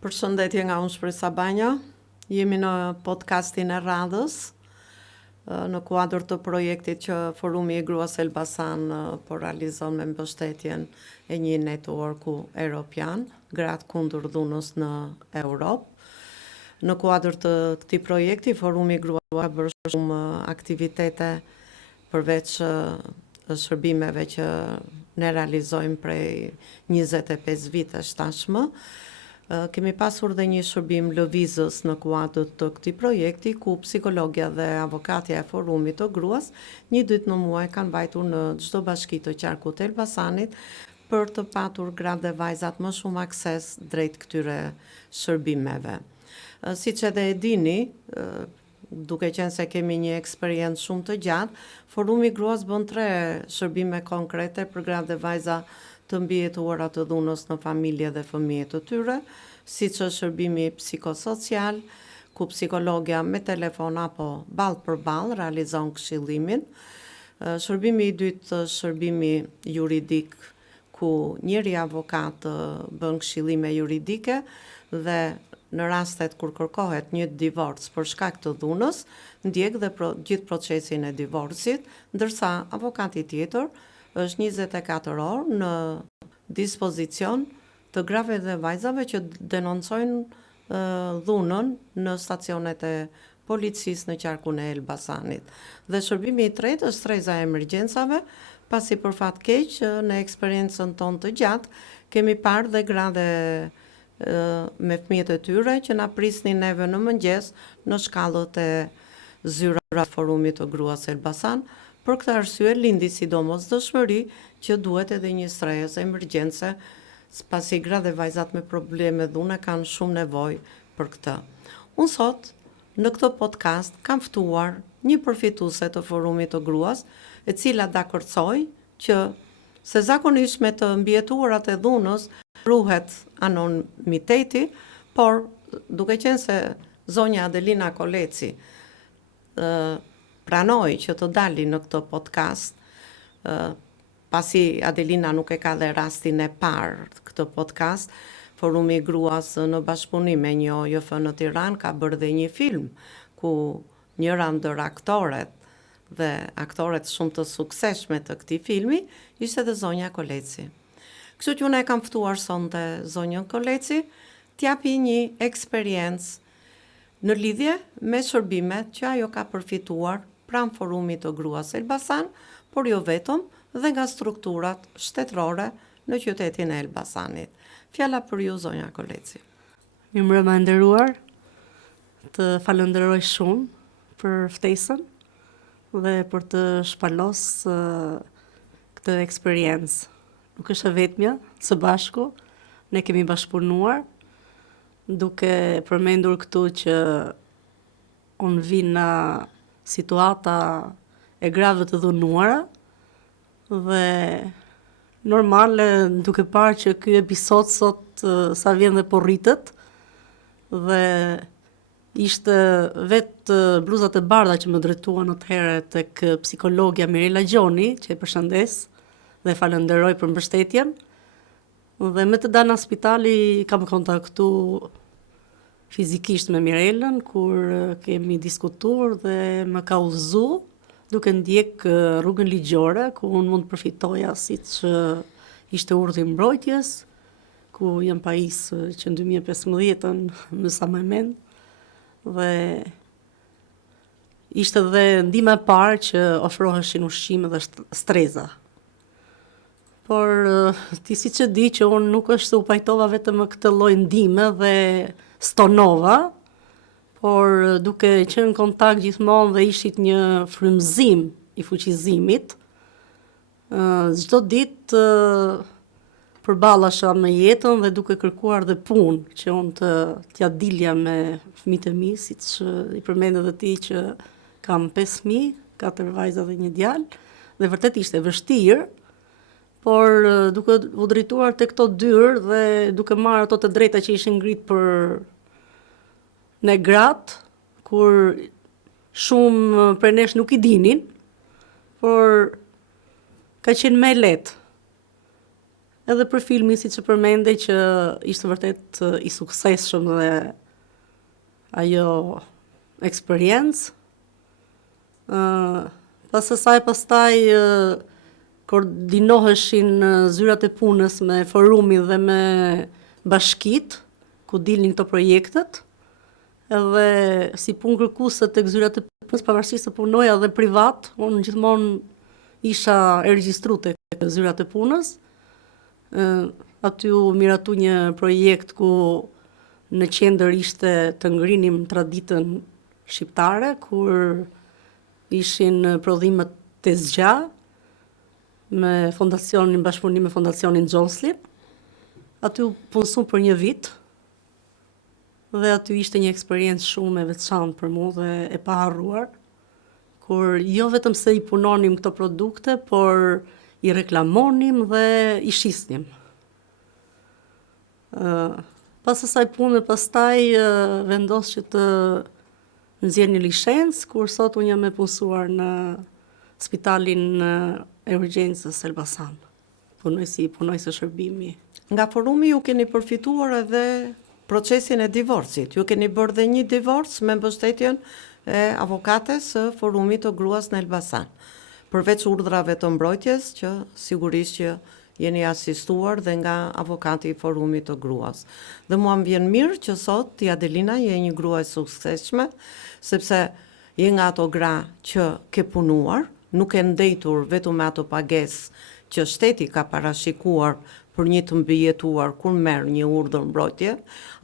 Përshëndetje nga unë Shpresa Banja. Jemi në podcastin e radhës, në kuadër të projektit që Forumi i Gruas Elbasan po realizon me mbështetjen e një networku europian, gratë kundër dhunës në Europë. Në kuadër të këtij projekti, Forumi i Gruas ka bërë shumë aktivitete përveç shërbimeve që ne realizojmë prej 25 vitesh tashmë. Kemi pasur dhe një shërbim lëvizës në kuadër të këtij projekti, ku psikologja dhe avokatja e Forumit të Gruas një ditë në muaj kanë vajtur në çdo bashki të qarkut të Elbasanit për të patur gratë dhe vajzat më shumë akses drejt këtyre shërbimeve. Siç edhe e dini, duke qenë se kemi një eksperiencë shumë të gjatë, Forumi i Gruas bën 3 shërbime konkrete për gratë dhe vajza të mbijetuara të dhunës në familje dhe fëmijët të tyre, siç është shërbimi psikosocial, ku psikologja me telefon apo ballë për ballë realizon këshillimin. Shërbimi i dytë është shërbimi juridik, ku njëri avokat bën këshillime juridike dhe në rastet kur kërkohet një divorc për shkak të dhunës, ndjek dhe gjithë procesin e divorcit, ndërsa avokati tjetër është 24 orë në dispozicion të grave dhe vajzave që denoncojnë dhunën në stacionet e policisë në qarkun e Elbasanit. Dhe shërbimi i tretë është streza e emergjencave, pasi për fat keq në eksperiencën tonë të gjatë kemi parë dhe grave me fëmijët e tyre që na prisnin neve në mëngjes në shkallët e zyra Forumit të Gruas Elbasan. Për këtë arsye lindi sidomos dëshmëri që duhet edhe një stres emergjence, pasi gratë dhe vajzat me probleme dhune kanë shumë nevojë për këtë. Unë sot në këtë podcast kam ftuar një përfituese të Forumit të Gruas, e cila dakordsoi që se zakonisht me të mbijetuarat e dhunës ruhet anonimiteti, por duke qenë se zonja Adelina Koleci pranoi që të dali në këtë podcast, pasi Adelina nuk e ka dhe rastin e parë këtë podcast, Forumi i Gruas në bashkëpunim me një OJF në Tiranë ka bërë dhe një film, ku njëra ndër aktoret dhe aktoret shumë të sukseshme të këtij filmi ishte dhe zonja Koleci. Kështu që unë e kam ftuar sonte zonjën Koleci, t'japi një eksperiencë në lidhje me shërbimet që ajo ka përfituar pranë Forumit të Gruas Elbasan, por jo vetëm dhe nga strukturat shtetërore në qytetin e Elbasanit. Fjala për ju, zonja Koleci. Mirëmbrëma nderuar, të falenderoj shumë për ftesën dhe për të shpalos këtë eksperiencë. Nuk është e vetmja, së bashku, ne kemi bashkëpunuar, duke përmendur këtu që unë vi nga situata e grave të dhunuara dhe normale duke parë që ky episod sot sa vjen dhe po rritet dhe ishte vetë bluzat e bardha që më drejtuan atëherë tek psikologja Mirela Gjoni, që e përshëndes dhe falenderoj për mbështetjen. Dhe me të dana spitali kam kontaktu fizikisht me Mirelën, kur kemi diskutuar dhe më ka udhëzu duke ndjek rrugën ligjore, ku unë mund të përfitoja siç ishte urdhri i mbrojtjes, ku jam pajis që në 2015-ën më sa më mend, dhe ishte dhe ndihma e parë që ofroheshin ushqime dhe streza. Por ti siç e di që unë nuk është se u pajtova vetëm me këtë lloj ndihme dhe stonova, por duke qenë në kontakt gjithmonë dhe ishit një frymëzim i fuqizimit, çdo ditë përballesha me jetën dhe duke kërkuar dhe punë që unë t'ja dilja me fëmijët e mi, siç i përmend edhe ti që kam 5 fëmijë, 4 vajza dhe 1 djalë, dhe vërtet ishte vështirë, por duke u drejtuar tek këto dyrë dhe duke marrë ato të drejta që ishin ngrit për ne gratë, kur shumë prej nesh nuk i dinin, por ka qenë më lehtë. edhe për filmin siç e përmendej që ishte vërtet i suksesshëm dhe ajo eksperiencë. Pas asaj pastaj koordinoheshin zyrat e punës me forumin dhe me bashkitë ku dilnin këto projektet. Edhe si punë kërkuese tek zyrat e punës, pavarësisht se punoja edhe privat, unë gjithmonë isha e regjistruar tek zyrat e punës. Aty u miratu një projekt ku në qendër ishte të ngrinim traditën shqiptare, kur ishin prodhimet të zgja me fondacionin, bashkëpunim me fondacionin Gjonsli. Aty u punësum për një vit, dhe aty ishte një eksperiencë shumë e veçantë për mua dhe e paharruar, kur jo vetëm se i punonim këto produkte, por i reklamonim dhe i shisnim. Pas asaj pune pastaj vendos që të nxjerr një licencë, kur sot unë jam e punësuar në spitalin e urgjencës Elbasan. Punoj shërbimi. Nga forumi ju keni përfituar edhe procesin e divorcit. Ju keni bërë dhe një divorc me mbështetjen e avokates së forumit të gruas në Elbasan. Përveç urdhrave të mbrojtjes, që sigurisht që jeni asistuar dhe nga avokati i forumit të gruas. Dhe mua më vjen mirë që sot ti Adelina je një grua e suksesshme, sepse je nga ato gra që ke punuar, nuk e ndejtur vetëm me ato pagesë që shteti ka parashikuar për një të mbijetuar kur merr një urdhër mbrojtje,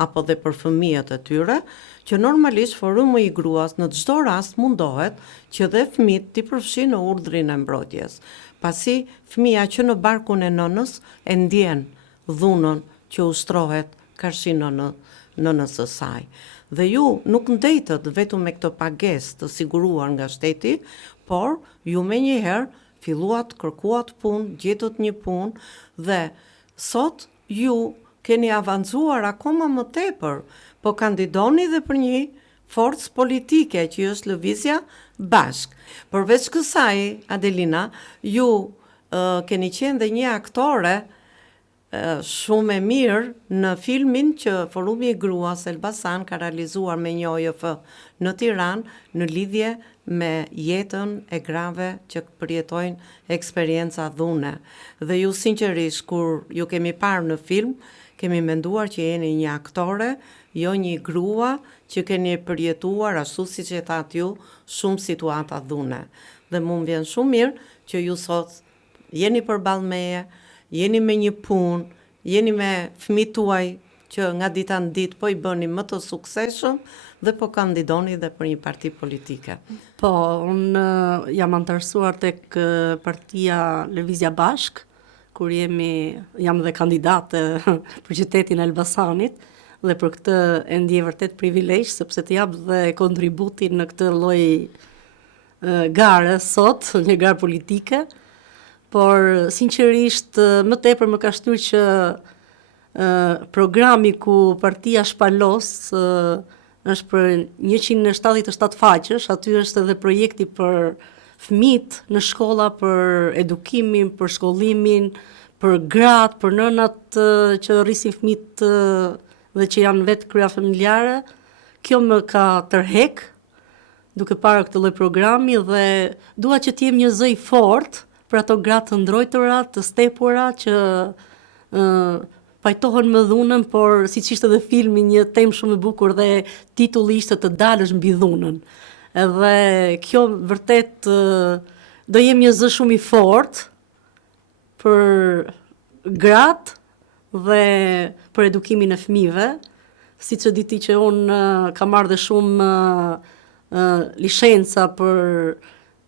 apo dhe për fëmijët e tyre, që normalisht forumi i gruas në çdo rast mundohet që dhe fëmijët t'i përfshin në urdhrin e mbrojtjes. Pasi fëmia që në barkun e nënës e ndjen dhunën që ushtrohet karshi nënës së saj. Dhe ju nuk ndejtët vetëm me këtë pagesë të siguruar nga shteti, por ju menjëherë filluat, kërkuat punë, gjetët një punë dhe sot ju keni avancuar akoma më tepër, po kandidoni dhe për një forcë politike që është Lëvizja Bashk. Përveç kësaj, Adelina, ju keni qenë dhe një aktore shumë e mirë në filmin që Forumi i Gruas Elbasan ka realizuar me një OJF në Tiranë në lidhje me jetën e grave që përjetojnë eksperienca dhune. Dhe ju sinqerisht, kur ju kemi parë në film, kemi menduar që jeni një aktore, jo një grua që keni përjetuar, ashtu si që thatë ju, shumë situata dhune. Dhe mu më vjen shumë mirë që ju sot jeni përballë meje, jeni me një punë, jeni me fëmijët tuaj që nga dita në ditë po i bëni më të suksesshëm dhe po kandidoni dhe për një parti politike. Po, unë jam antarësuar tek partia Lëvizja Bashk, kur jam dhe kandidate për qytetin e Elbasanit, dhe për këtë e ndjej vërtet privilegj, sepse të jap dhe kontributin në këtë lloj gare sot, një garë politike. Por, sinqerisht, më tepër më ka shtyr që programi ku partia Shpalos është për 177 faqesh, aty është edhe projekti për fëmijët në shkolla, për edukimin, për shkollimin, për gratë, për nënat që rrisin fëmijët dhe që janë vetë kryeja familjare. Kjo më ka tërhek duke parë këtë lloj programi dhe dua që të jem një zë i fortë për ato gratë të ndrojtura, të stepura që pajtohen me dhunën, por siç ishte edhe filmi, një temë shumë e bukur dhe titulli ishte Të dalësh mbi dhunën. Edhe kjo vërtet do jem një zë shumë i fortë për gratë dhe për edukimin e fëmijëve, siç e di ti që unë kam marrë dhe shumë licenca për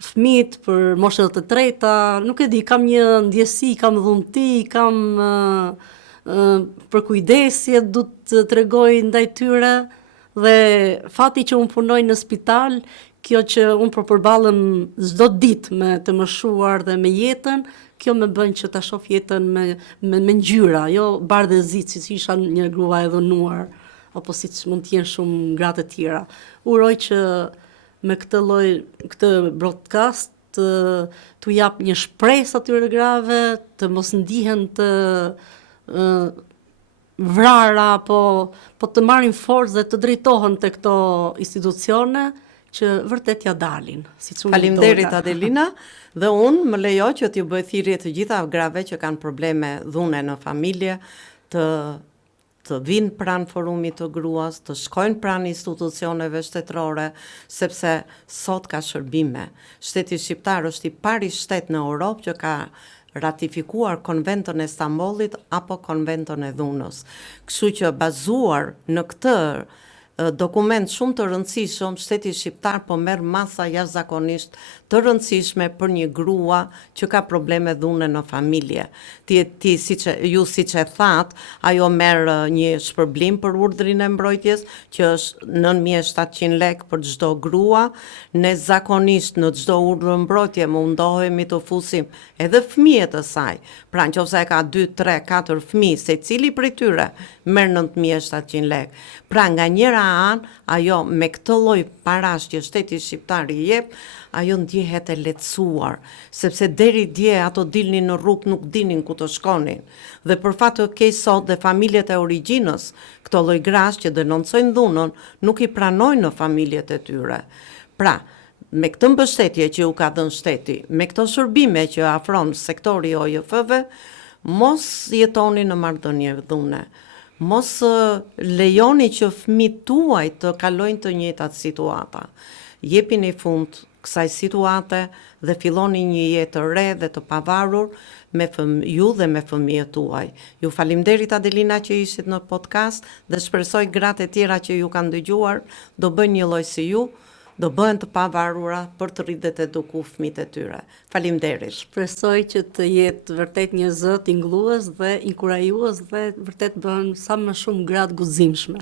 fëmijët, për moshët të treta, nuk e di, kam një ndjesi, kam dhunti, kam për kujdesje, du të tregoj ndaj tyre, dhe fati që unë punoj në spital, kjo që unë përballem çdo ditë me të mëshuar dhe me jetën, kjo më bën që ta shoh jetën me ngjyra, jo bardhëzit, siç isha një grua e dhunuar, apo siç mund të jenë shumë gratë të tjera. Uroj që me këtë broadcast t'u jap një shpresë atyre grave, të mos ndihen të vrara, po të marrin forcë dhe të drejtohen te këto institucione që vërtet ja dalin. Faleminderit Adelina, dhe unë më lejo që t'ju bëj thirrje të gjitha grave që kanë probleme dhune në familje, të vinë pranë forumit të gruas, të shkojnë pranë institucioneve shtetërore, sepse sot ka shërbime. Shteti shqiptar është i pari shtet në Europë që ka ratifikuar konventën e Stambollit apo konventën e dhunës. Kështu që bazuar në këtë dokument shumë të rëndësishëm, shteti shqiptar po merr masa jashtëzakonisht të rëndësishme për një grua që ka probleme dhune në familje. Siç e that, ajo merr një shpërblim për urdhrin e mbrojtjes që është 9.700 lekë për çdo grua. Ne zakonisht në çdo urdhër mbrojtje mundohemi të fusim edhe fëmijët e saj. Pra nëse ka 2, 3, 4 fëmijë, secili prej tyre merr 9.700 lekë. Pra nga njëra anë, ajo me këtë lloj parash që shteti shqiptar i jep, ajo ndjehet e lehtësuar, sepse deri dje ato dilnin në rrugë nuk dinin ku të shkonin. Dhe për fat të keq sot dhe familjet e origjinës, këto lloj grash që denoncojnë dhunën, nuk i pranojnë në familjet e tyre. Pra, me këtë mbështetje që u ka dhënë shteti, me këto shërbime që afron sektori OJF-ve, mos jetoni në marrëdhënie dhune. Mos lejoni që fëmijët tuaj të kalojnë të njëjtat situata. Jepini fund kësaj situate dhe filloni një jetë të re dhe të pavarur me ju dhe me fëmijët tuaj. Ju falimderit Adelina që ishit në podcast dhe shpresoj gratë e tjera që ju kanë dëgjuar do bëjnë një lloj si ju, do bëhen të pavarura për të rritë dhe të eduku fëmijët e tyre. Faleminderit. Shpresoj që të jetë vërtet një zë tingëllues dhe inkurajues dhe vërtet bëhen sa më shumë gratë guzimshme.